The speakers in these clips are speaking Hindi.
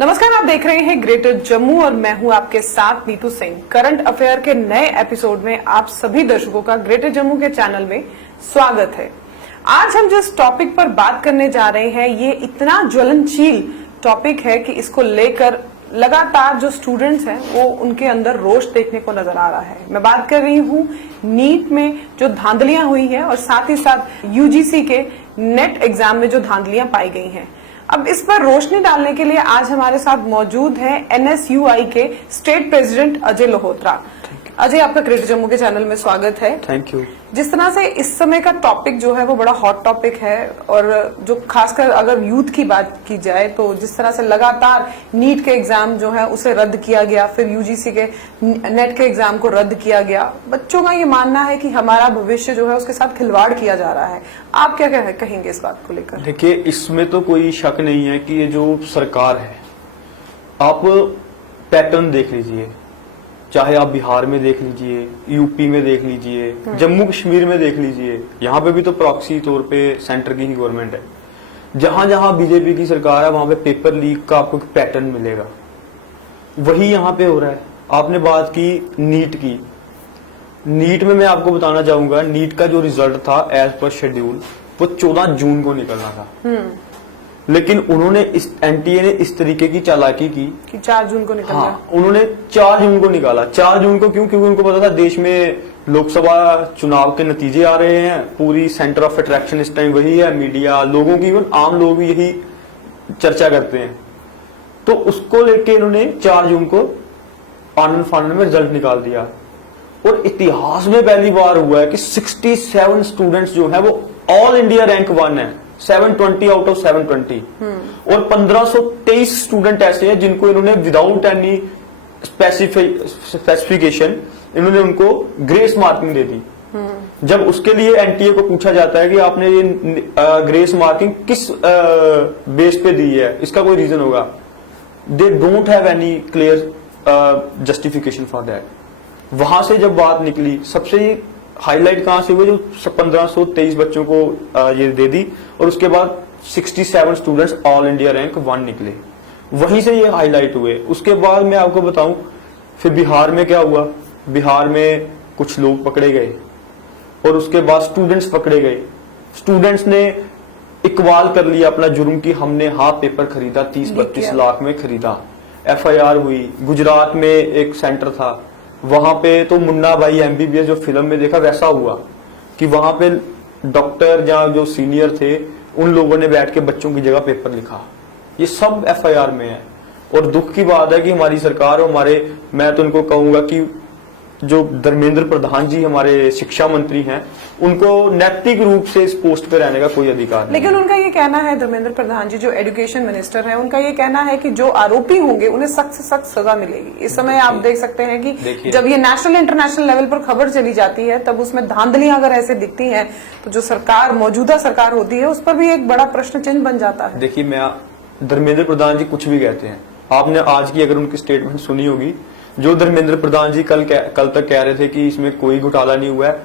नमस्कार, आप देख रहे हैं ग्रेटर जम्मू और मैं हूं आपके साथ नीतू सिंह। करंट अफेयर के नए एपिसोड में आप सभी दर्शकों का ग्रेटर जम्मू के चैनल में स्वागत है। आज हम जिस टॉपिक पर बात करने जा रहे हैं ये इतना ज्वलनशील टॉपिक है कि इसको लेकर लगातार जो स्टूडेंट्स हैं वो उनके अंदर रोष देखने को नजर आ रहा है। मैं बात कर रही हूं नीट में जो धांधलियां हुई हैं और साथ ही साथ यूजीसी के नेट एग्जाम में जो धांधलियां पाई गई हैं। अब इस पर रोशनी डालने के लिए आज हमारे साथ मौजूद हैं एनएसयूआई के स्टेट प्रेसिडेंट अजय लोहोत्रा। अजय, आपका ग्रेटर जम्मू के चैनल में स्वागत है। Thank you. जिस तरह से इस समय का टॉपिक जो है वो बड़ा हॉट टॉपिक है और जो खासकर अगर यूथ की बात की जाए तो जिस तरह से लगातार नीट के एग्जाम जो है उसे रद्द किया गया, फिर यूजीसी के नेट के एग्जाम को रद्द किया गया। बच्चों का ये मानना है कि हमारा भविष्य जो है उसके साथ खिलवाड़ किया जा रहा है। आप क्या कहेंगे इस बात को लेकर? देखिए, इसमें तो कोई शक नहीं है कि ये जो सरकार है, आप पैटर्न देख लीजिए, चाहे आप बिहार में देख लीजिए, यूपी में देख लीजिए, जम्मू कश्मीर में देख लीजिए, यहाँ पे भी तो प्रॉक्सी तौर पे सेंटर की ही गवर्नमेंट है। जहां जहां बीजेपी की सरकार है वहां पे पेपर लीक का आपको पैटर्न मिलेगा। वही यहाँ पे हो रहा है। आपने बात की नीट की। नीट में मैं आपको बताना चाहूंगा, नीट का जो रिजल्ट था एज पर शेड्यूल वो 14 जून को निकलना था, लेकिन उन्होंने एनटीए ने इस तरीके की चालाकी की कि 4 जून को निकला। हाँ, उन्होंने 4 जून को निकाला। 4 जून को क्यों? क्योंकि उनको पता था देश में लोकसभा चुनाव के नतीजे आ रहे हैं, पूरी सेंटर ऑफ अट्रैक्शन इस टाइम वही है, मीडिया, लोगों की, आम लोग भी यही चर्चा करते हैं। तो उसको लेके इन्होंने 4 जून को आनंद फानंद में रिजल्ट निकाल दिया। और इतिहास में पहली बार हुआ है कि 67 स्टूडेंट्स जो है वो ऑल इंडिया रैंक 1 है, 720 आउट ऑफ 720। और 1523 स्टूडेंट ऐसे हैं जिनको इन्होंने विदाउट एनी स्पेसिफिकेशन इन्होंने उनको ग्रेस मार्किंग दे दी। जब उसके लिए एनटीए को पूछा जाता है कि आपने ये ग्रेस मार्किंग किस बेस पे दी है, इसका कोई रीजन होगा, they don't have any clear justification for that. वहां से जब बात निकली, सबसे हाईलाइट कहां से हुआ, जो 1523 बच्चों को ये दे दी और उसके बाद 67 स्टूडेंट्स ऑल इंडिया रैंक 1 निकले, वहीं से ये हाईलाइट हुए। उसके बाद मैं आपको बताऊं फिर बिहार में क्या हुआ। बिहार में कुछ लोग पकड़े गए और उसके बाद स्टूडेंट्स पकड़े गए। स्टूडेंट्स ने इकबाल कर लिया अपना जुर्म की हमने हाफ पेपर खरीदा, 30-32 लाख में खरीदा। एफआईआर हुई। गुजरात में एक सेंटर था, वहां पे तो मुन्ना भाई एमबीबीएस जो फिल्म में देखा वैसा हुआ कि वहां पे डॉक्टर या जो सीनियर थे उन लोगों ने बैठ के बच्चों की जगह पेपर लिखा। ये सब एफआईआर में है। और दुख की बात है कि हमारी सरकार और मैं तो उनको कहूंगा कि जो धर्मेंद्र प्रधान जी हमारे शिक्षा मंत्री हैं, उनको नैतिक रूप से इस पोस्ट पे रहने का कोई अधिकार नहीं। लेकिन उनका ये कहना है, धर्मेंद्र प्रधान जी जो एजुकेशन मिनिस्टर हैं, उनका ये कहना है कि जो आरोपी होंगे उन्हें सख्त से सख्त सजा मिलेगी। इस समय आप देख सकते हैं कि जब ये नेशनल इंटरनेशनल लेवल पर खबर चली जाती है तब उसमें धांधलियां अगर ऐसे दिखती हैं तो जो सरकार, मौजूदा सरकार होती है, उस पर भी एक बड़ा प्रश्न चिन्ह बन जाता है। देखिए, मैं धर्मेंद्र प्रधान जी कुछ भी कहते हैं, आपने आज की अगर उनकी स्टेटमेंट सुनी होगी, जो धर्मेंद्र प्रधान जी कल तक कह रहे थे कि इसमें कोई घोटाला नहीं हुआ है,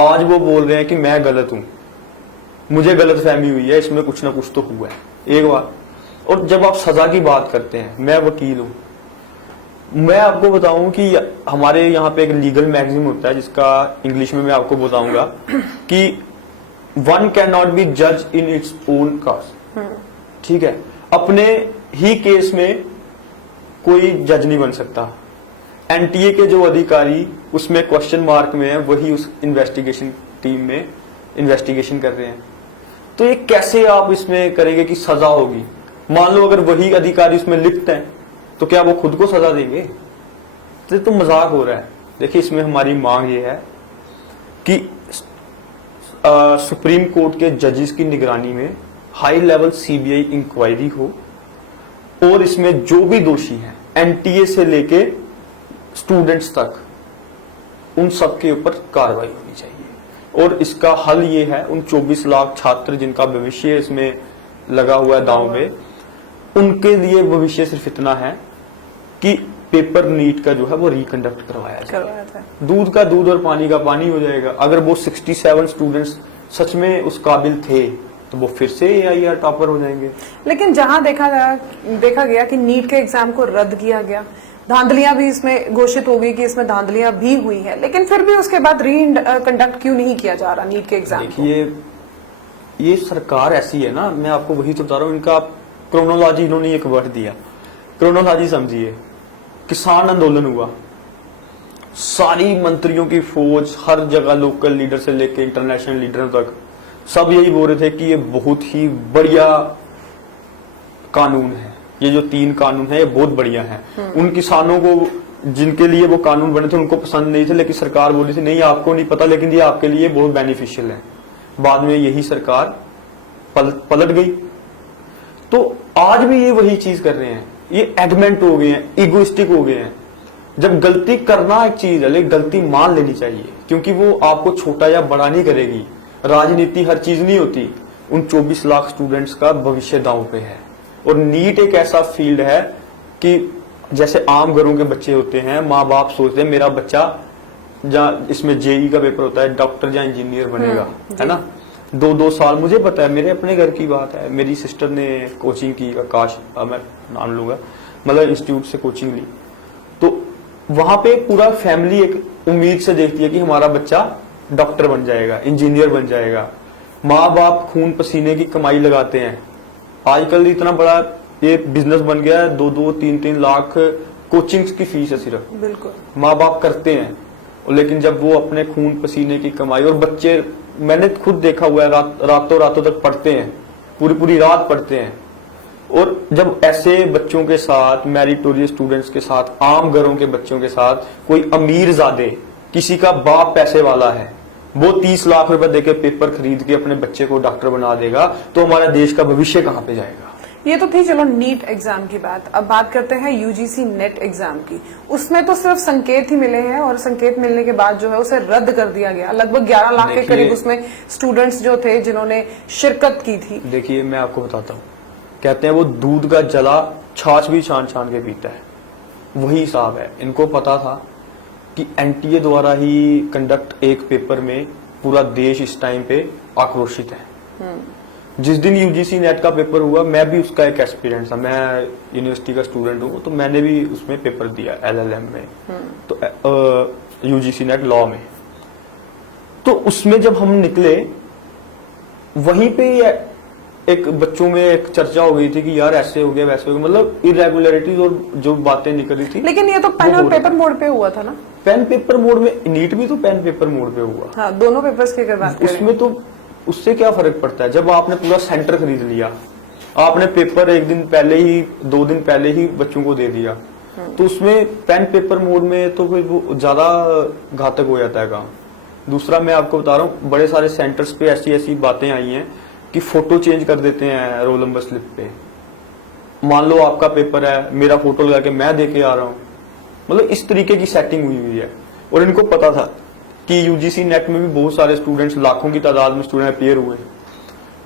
आज वो बोल रहे हैं कि मैं गलत हूं, मुझे गलतफहमी हुई है, इसमें कुछ ना कुछ तो हुआ है। एक बार। और जब आप सजा की बात करते हैं, मैं वकील हूं, मैं आपको बताऊं कि हमारे यहाँ पे एक लीगल मैगजीन होता है जिसका इंग्लिश में मैं आपको बताऊंगा कि वन कैन नॉट बी जज इन इट्स ओन कॉज। ठीक है, अपने ही केस में कोई जज नहीं बन सकता। एनटीए के जो अधिकारी उसमें क्वेश्चन मार्क में है, वही उस इन्वेस्टिगेशन टीम में इन्वेस्टिगेशन कर रहे हैं। तो ये कैसे आप इसमें करेंगे कि सजा होगी? मान लो अगर वही अधिकारी उसमें लिप्त हैं तो क्या वो खुद को सजा देंगे? तो मजाक हो रहा है। देखिए, इसमें हमारी मांग ये है कि सुप्रीम कोर्ट के जजेस की निगरानी में हाई लेवल सीबीआई इंक्वायरी हो और इसमें जो भी दोषी हैं, एनटीए से लेके स्टूडेंट्स तक, उन सब के ऊपर कार्रवाई होनी चाहिए। और इसका हल ये है, उन 24 लाख छात्र जिनका भविष्य इसमें लगा हुआ है दांव में, उनके लिए भविष्य सिर्फ इतना है कि पेपर नीट का जो है वो रिकंडक्ट करवाया जाए। दूध का दूध और पानी का पानी हो जाएगा। अगर वो 67 स्टूडेंट्स सच में उस काबिल थे, तो वो फिर से AIR टॉपर हो जाएंगे। लेकिन जहां देखा गया कि नीट के एग्जाम को रद्द किया गया, धांधलियां भी इसमें घोषित हो गई कि इसमें धांधलियां भी हुई है, लेकिन फिर भी उसके बाद कंडक्ट क्यों नहीं किया जा रहा नीट के एग्जाम को? देखिए, ये सरकार ऐसी है ना, मैं आपको वही तो बता रहा हूँ, इनका क्रोनोलॉजी, इन्होंने एक वर्ड दिया, क्रोनोलॉजी समझिए। किसान आंदोलन हुआ, सारी मंत्रियों की फौज, हर जगह लोकल लीडर से लेके इंटरनेशनल लीडर तक सब यही बोल रहे थे कि ये बहुत ही बढ़िया कानून है, ये जो 3 कानून है ये बहुत बढ़िया है। उन किसानों को जिनके लिए वो कानून बने थे उनको पसंद नहीं थे, लेकिन सरकार बोली थी नहीं आपको नहीं पता, लेकिन ये आपके लिए बहुत बेनिफिशियल है। बाद में यही सरकार पलट गई। तो आज भी ये वही चीज कर रहे हैं, ये एडमेंट हो गए हैं, इगोइस्टिक हो गए हैं। जब गलती करना एक चीज है, लेकिन गलती मान लेनी चाहिए, क्योंकि वो आपको छोटा या बड़ा नहीं करेगी। राजनीति हर चीज नहीं होती। उन 24 लाख स्टूडेंट्स का भविष्य दांव पे है। और नीट एक ऐसा फील्ड है कि जैसे आम घरों के बच्चे होते हैं, माँ बाप सोचते हैं मेरा बच्चा जहाँ इसमें JEE का पेपर होता है, डॉक्टर या इंजीनियर बनेगा, है ना। 2-2 साल, मुझे पता है, मेरे अपने घर की बात है, मेरी सिस्टर ने कोचिंग की, आकाश मैं नाम लूंगा, मतलब इंस्टीट्यूट से कोचिंग ली, तो वहां पे पूरा फैमिली एक उम्मीद से देखती है कि हमारा बच्चा डॉक्टर बन जाएगा, इंजीनियर बन जाएगा। माँ बाप खून पसीने की कमाई लगाते हैं। आजकल इतना बड़ा ये बिजनेस बन गया है, 2-2, 3-3 लाख कोचिंग्स की फीस है सिर्फ। बिल्कुल माँ बाप करते हैं, लेकिन जब वो अपने खून पसीने की कमाई, और बच्चे मैंने खुद देखा हुआ है, रातों रातों तक पढ़ते हैं, पूरी रात पढ़ते हैं। और जब ऐसे बच्चों के साथ, मेरिटोरियस स्टूडेंट्स के साथ, आम घरों के बच्चों के साथ कोई अमीर ज़ादे, किसी का बाप पैसे वाला है, वो 30 लाख रुपए देके पेपर खरीद के अपने बच्चे को डॉक्टर बना देगा, तो हमारे देश का भविष्य कहाँ पे जाएगा? ये तो थी चलो नीट एग्जाम की बात। अब बात करते हैं UGC नेट एग्जाम की। उसमें तो सिर्फ संकेत ही मिले हैं, और संकेत मिलने के बाद जो है उसे रद्द कर दिया गया। लगभग 11 लाख के करीब उसमें स्टूडेंट्स जो थे जिन्होंने शिरकत की थी। देखिए, मैं आपको बताता हूँ, कहते हैं वो दूध का जला छाछ भी छान छान के पीता है, वही हिसाब है। इनको पता था कि NTA द्वारा ही कंडक्ट एक पेपर में पूरा देश इस टाइम पे आक्रोशित है। जिस दिन UGC नेट का पेपर हुआ, मैं भी उसका एक एक्सपीरियंस था, मैं यूनिवर्सिटी का स्टूडेंट हूँ, तो मैंने भी उसमें पेपर दिया LLM में, तो UGC नेट लॉ में। तो उसमें जब हम निकले, वहीं पे एक बच्चों में एक चर्चा हो गई थी कि यार ऐसे हो गया वैसे हो गया, मतलब इरेगुलरिटीज और जो बातें निकल रही थी। लेकिन ये तो पेन और पेपर मोड पे हुआ था ना। पेन पेपर मोड में, नीट भी तो पेन पेपर मोड पे हुआ। हाँ, दोनों पेपर्स की अगर बात करें, उसमें तो उससे क्या फर्क पड़ता है? जब आपने पूरा सेंटर खरीद लिया, आपने पेपर 1 दिन पहले ही, 2 दिन पहले ही बच्चों को दे दिया, तो उसमें पेन पेपर मोड में तो फिर वो ज्यादा घातक हो जाता है काम। दूसरा, मैं आपको बता रहा हूँ, बड़े सारे सेंटर्स पे ऐसी ऐसी बातें आई हैं कि फोटो चेंज कर देते हैं रोल नंबर स्लिप पे। मान लो आपका पेपर है, मेरा फोटो लगा के मैं दे के आ रहा हूँ, मतलब इस तरीके की सेटिंग हुई है। और इनको पता था कि UGC नेट में भी बहुत सारे स्टूडेंट्स, लाखों की तादाद में स्टूडेंट अपियर हुए।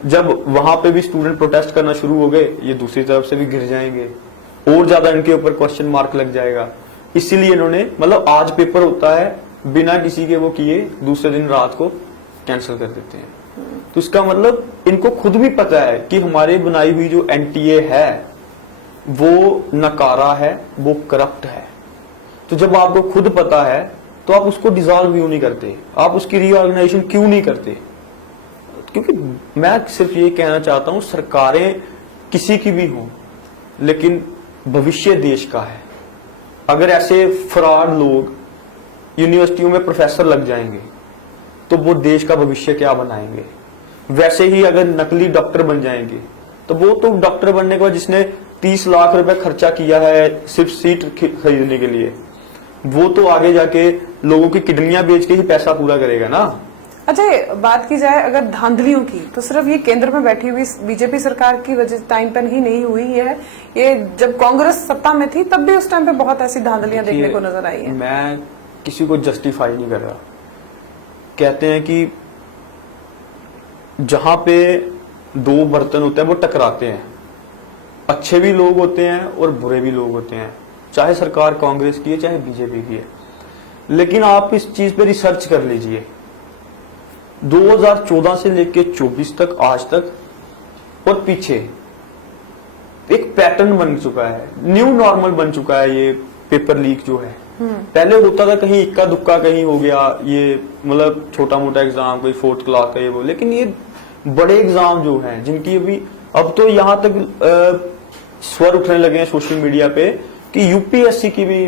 जब वहां पे भी स्टूडेंट प्रोटेस्ट करना शुरू हो गए, ये दूसरी तरफ से भी गिर जाएंगे, और ज्यादा इनके ऊपर क्वेश्चन मार्क लग जाएगा। इसीलिए इन्होंने, मतलब आज पेपर होता है, बिना किसी के वो किए दूसरे दिन रात को कैंसिल कर देते हैं। तो इसका मतलब इनको खुद भी पता है कि हमारे बनाई हुई जो NTA है वो नकारा है, वो करप्ट है। तो जब आपको खुद पता है तो आप उसको डिसॉल्व क्यों नहीं करते? आप उसकी रीऑर्गेनाइजेशन क्यों नहीं करते? क्योंकि मैं सिर्फ ये कहना चाहता हूं, सरकारें किसी की भी हों, लेकिन भविष्य देश का है। अगर ऐसे फ्रॉड लोग यूनिवर्सिटियों में प्रोफेसर लग जाएंगे तो वो देश का भविष्य क्या बनाएंगे? वैसे ही अगर नकली डॉक्टर बन जाएंगे तो वो तो डॉक्टर बनने के बाद जिसने 30 लाख रुपए खर्चा किया है सिर्फ सीट खरीदने के लिए, वो तो आगे जाके लोगों की किडनियां बेच के ही पैसा पूरा करेगा ना। अच्छा, बात की जाए अगर धांधलियों की, तो सिर्फ ये केंद्र में बैठी हुई बीजेपी सरकार की वजह टाइम पर ही नहीं हुई है। ये जब कांग्रेस सत्ता में थी तब भी उस टाइम पे बहुत ऐसी धांधलियां देखने को नजर आई है। मैं किसी को जस्टिफाई नहीं कर रहा। कहते हैं कि जहां पे 2 बर्तन होते हैं वो टकराते हैं, अच्छे भी लोग होते हैं और बुरे भी लोग होते हैं, चाहे सरकार कांग्रेस की है चाहे बीजेपी की है। लेकिन आप इस चीज पे रिसर्च कर लीजिए, 2014 से लेकर 24 तक आज तक और पीछे एक पैटर्न बन चुका है, न्यू नॉर्मल बन चुका है ये पेपर लीक जो है। पहले होता था कहीं इक्का दुक्का कहीं हो गया, ये मतलब छोटा मोटा एग्जाम कोई 4th क्लास का ये वो, लेकिन ये बड़े एग्जाम जो हैं जिनकी अभी अब तो यहाँ तक स्वर उठने लगे हैं सोशल मीडिया पे कि यूपीएससी की भी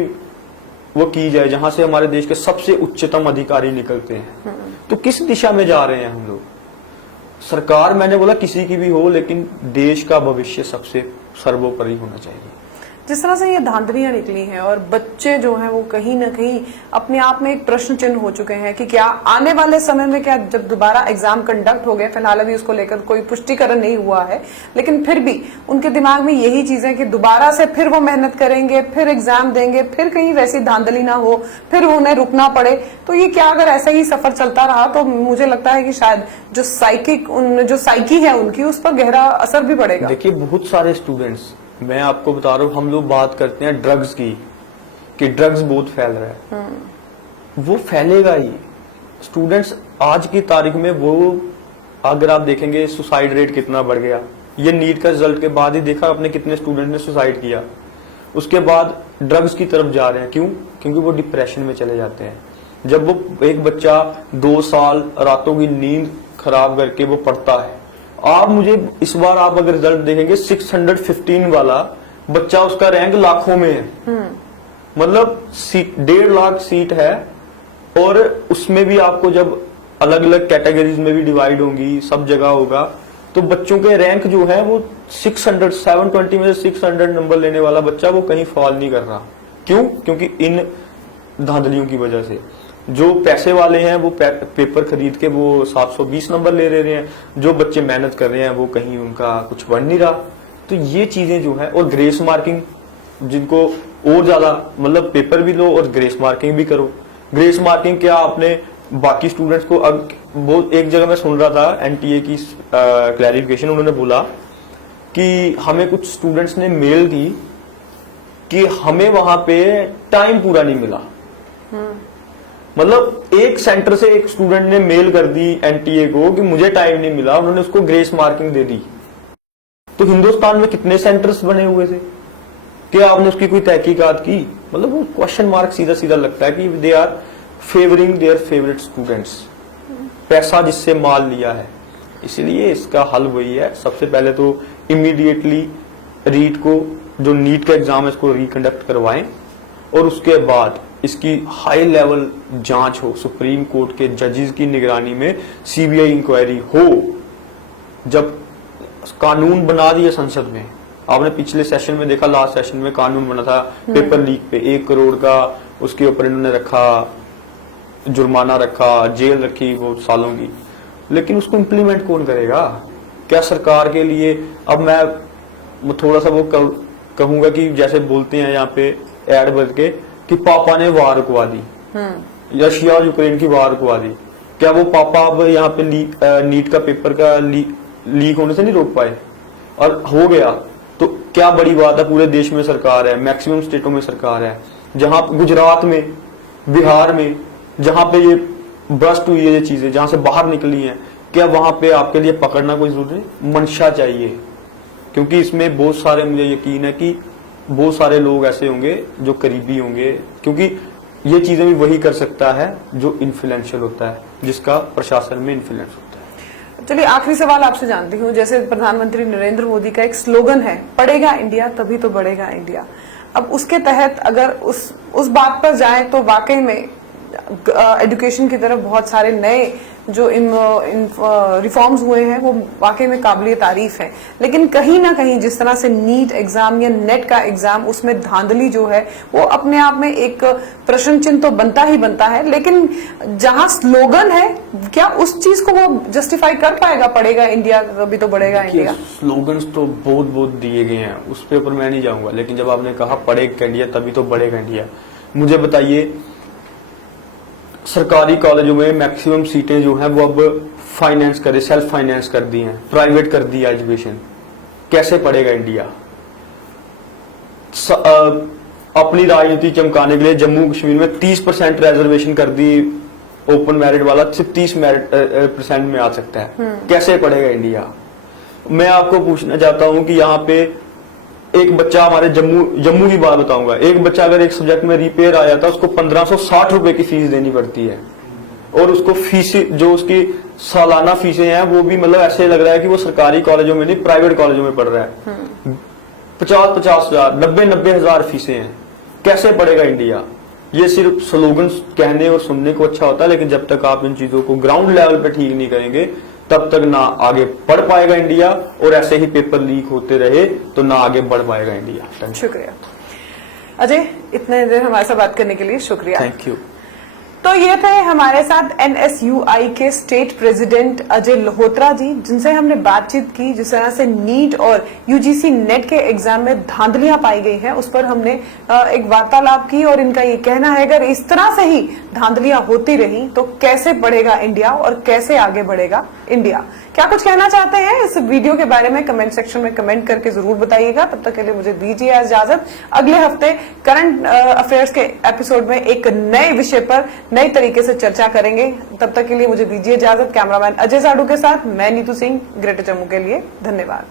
वो की जाए, जहां से हमारे देश के सबसे उच्चतम अधिकारी निकलते हैं। तो किस दिशा में जा रहे हैं हम लोग? सरकार मैंने बोला किसी की भी हो, लेकिन देश का भविष्य सबसे सर्वोपरि होना चाहिए। जिस तरह से ये धांधलियां निकली हैं और बच्चे जो हैं वो कहीं ना कहीं अपने आप में एक प्रश्न चिन्ह हो चुके हैं कि क्या आने वाले समय में, क्या जब दोबारा एग्जाम कंडक्ट हो गए, फिलहाल अभी उसको लेकर कोई पुष्टिकरण नहीं हुआ है, लेकिन फिर भी उनके दिमाग में यही चीजें कि दोबारा से फिर वो मेहनत करेंगे, फिर एग्जाम देंगे, फिर कहीं वैसी धांधली ना हो, फिर उन्हें रुकना पड़े। तो ये क्या अगर ऐसा ही सफर चलता रहा तो मुझे लगता है कि शायद जो साइकी है उनकी, उस पर गहरा असर भी पड़ेगा। देखिए बहुत सारे स्टूडेंट्स, मैं आपको बता रहा हूँ, हम लोग बात करते हैं ड्रग्स की कि ड्रग्स बहुत फैल रहा है, वो फैलेगा ही। स्टूडेंट्स आज की तारीख में वो, अगर आप देखेंगे सुसाइड रेट कितना बढ़ गया, ये नीट का रिजल्ट के बाद ही देखा आपने कितने स्टूडेंट ने सुसाइड किया। उसके बाद ड्रग्स की तरफ जा रहे हैं, क्यों? क्योंकि वो डिप्रेशन में चले जाते हैं। जब वो एक बच्चा 2 साल रातों की नींद खराब करके वो पढ़ता है, आप मुझे इस बार आप अगर रिजल्ट देखेंगे 615 वाला बच्चा, उसका रैंक लाखों में है। मतलब 1.5 लाख सीट है, और उसमें भी आपको जब अलग अलग कैटेगरीज में भी डिवाइड होंगी, सब जगह होगा, तो बच्चों के रैंक जो है वो 720 में से 600 नंबर लेने वाला बच्चा वो कहीं फॉल नहीं कर रहा। क्यों? क्योंकि इन धांधलियों की वजह से जो पैसे वाले हैं वो पेपर खरीद के वो 720 नंबर ले रहे हैं, जो बच्चे मेहनत कर रहे हैं वो कहीं उनका कुछ बन नहीं रहा। तो ये चीजें जो है, और ग्रेस मार्किंग जिनको और ज्यादा, मतलब पेपर भी लो और ग्रेस मार्किंग भी करो। ग्रेस मार्किंग क्या, आपने बाकी स्टूडेंट्स को, अब बहुत एक जगह मैं सुन रहा था एनटीए की क्लैरिफिकेशन, उन्होंने बोला कि हमें कुछ स्टूडेंट्स ने मेल दी कि हमें वहां पे टाइम पूरा नहीं मिला। मतलब एक सेंटर से एक स्टूडेंट ने मेल कर दी एनटीए को कि मुझे टाइम नहीं मिला, उन्होंने उसको ग्रेस मार्किंग दे दी। तो हिंदुस्तान में कितने सेंटर्स बने हुए थे? क्या आपने उसकी कोई तहकीकात की? मतलब वो क्वेश्चन मार्क सीधा सीधा लगता है कि they are favouring their favourite students, पैसा जिससे माल लिया है। इसलिए इसका हल वही है, सबसे पहले तो इमीडिएटली रीट को, जो नीट का एग्जाम है, इसको रिकंडक्ट करवाएं, और उसके बाद इसकी हाई लेवल जांच हो, सुप्रीम कोर्ट के जजेस की निगरानी में सीबीआई इंक्वायरी हो। जब कानून बना दिया संसद में, आपने पिछले सेशन में देखा, लास्ट सेशन में कानून बना था पेपर लीक पे, 1 करोड़ का उसके ऊपर इन्होंने रखा, जुर्माना रखा, जेल रखी बहुत सालों की, लेकिन उसको इम्प्लीमेंट कौन करेगा? क्या सरकार के लिए, अब मैं थोड़ा सा वो कहूंगा कि जैसे बोलते हैं यहाँ पे ऐड भर के कि पापा ने वार रुकवा दी, रशिया और यूक्रेन की वार रुकवा दी, क्या वो पापा अब यहाँ पे नीट का पेपर का लीक होने से नहीं रोक पाए? और हो गया तो क्या बड़ी बात है, पूरे देश में सरकार है, मैक्सिमम स्टेटों में सरकार है, जहां गुजरात में, बिहार में, जहां पे ये ब्रस्ट हुई है ये चीजें, जहां से बाहर निकली हैं, क्या वहां पे आपके लिए पकड़ना कोई जरूरी? मंशा चाहिए, क्योंकि इसमें बहुत सारे, मुझे यकीन है कि बहुत सारे लोग ऐसे होंगे जो करीबी होंगे, क्योंकि ये चीजें भी वही कर सकता है जो इन्फ्लुएंशियल होता है, जिसका प्रशासन में इन्फ्लुएंस होता है। चलिए आखिरी सवाल आपसे जानती हूँ, जैसे प्रधानमंत्री नरेंद्र मोदी का एक स्लोगन है, पढ़ेगा इंडिया तभी तो बढ़ेगा इंडिया। अब उसके तहत अगर उस बात पर जाएं तो वाकई में एजुकेशन की तरफ बहुत सारे नए जो रिफॉर्म्स हुए हैं वो वाकई में काबिल तारीफ है, लेकिन कहीं ना कहीं जिस तरह से नीट एग्जाम या नेट का एग्जाम, उसमें धांधली जो है वो अपने आप में एक प्रश्न चिन्ह तो बनता ही बनता है, लेकिन जहां स्लोगन है, क्या उस चीज को वो जस्टिफाई कर पाएगा? पढ़ेगा इंडिया तभी तो बढ़ेगा इंडिया। स्लोगन्स तो बहुत दिए गए हैं, उस पे ऊपर मैं नहीं जाऊंगा, लेकिन जब आपने कहा पढ़ेगा इंडिया तभी तो बढ़ेगा इंडिया, मुझे बताइए सरकारी कॉलेजों में मैक्सिमम सीटें जो हैं वो अब फाइनेंस करे, सेल्फ फाइनेंस कर दी हैं, प्राइवेट कर दिया एजुकेशन, कैसे पढ़ेगा इंडिया? अपनी राजनीति चमकाने के लिए जम्मू कश्मीर में 30% रिजर्वेशन कर दी, ओपन मेरिट वाला 30% में आ सकता है, कैसे पढ़ेगा इंडिया? मैं आपको पूछना चाहता हूं कि यहाँ पे एक बच्चा हमारे जम्मू की बात बताऊंगा, एक बच्चा अगर एक सब्जेक्ट में रिपेयर आ जाता है उसको 1560 रुपए की फीस देनी पड़ती है, और उसको फीस जो उसकी सालाना फीसें हैं वो भी मतलब ऐसे लग रहा है कि वो सरकारी कॉलेजों में नहीं प्राइवेट कॉलेजों में पढ़ रहा है। 50-50 हजार 90-90 हजार फीसें हैं। कैसे पढ़ेगा इंडिया? ये सिर्फ स्लोगन कहने और सुनने को अच्छा होता है, लेकिन जब तक आप इन चीजों को ग्राउंड लेवल पे ठीक नहीं करेंगे तब तक ना आगे बढ़ पाएगा इंडिया, और ऐसे ही पेपर लीक होते रहे तो ना आगे बढ़ पाएगा इंडिया। शुक्रिया अजय, इतने देर हमारे साथ बात करने के लिए शुक्रिया। Thank you. तो ये थे हमारे साथ NSUI के स्टेट प्रेसिडेंट अजय लोहोत्रा जी, जिनसे हमने बातचीत की। जिस तरह से नीट और UGC नेट के एग्जाम में धांधलियां पाई गई हैं उस पर हमने एक वार्तालाप की, और इनका ये कहना है अगर इस तरह से ही धांधलियां होती रही तो कैसे बढ़ेगा इंडिया और कैसे आगे बढ़ेगा इंडिया। क्या कुछ कहना चाहते हैं इस वीडियो के बारे में कमेंट सेक्शन में कमेंट करके जरूर बताइएगा। तब तक के लिए मुझे दीजिए इजाजत। अगले हफ्ते करंट अफेयर्स के एपिसोड में एक नए विषय पर नए तरीके से चर्चा करेंगे। तब तक के लिए मुझे दीजिए इजाजत। कैमरामैन अजय साडू के साथ मैं नीतू सिंह, ग्रेटर जम्मू के लिए धन्यवाद।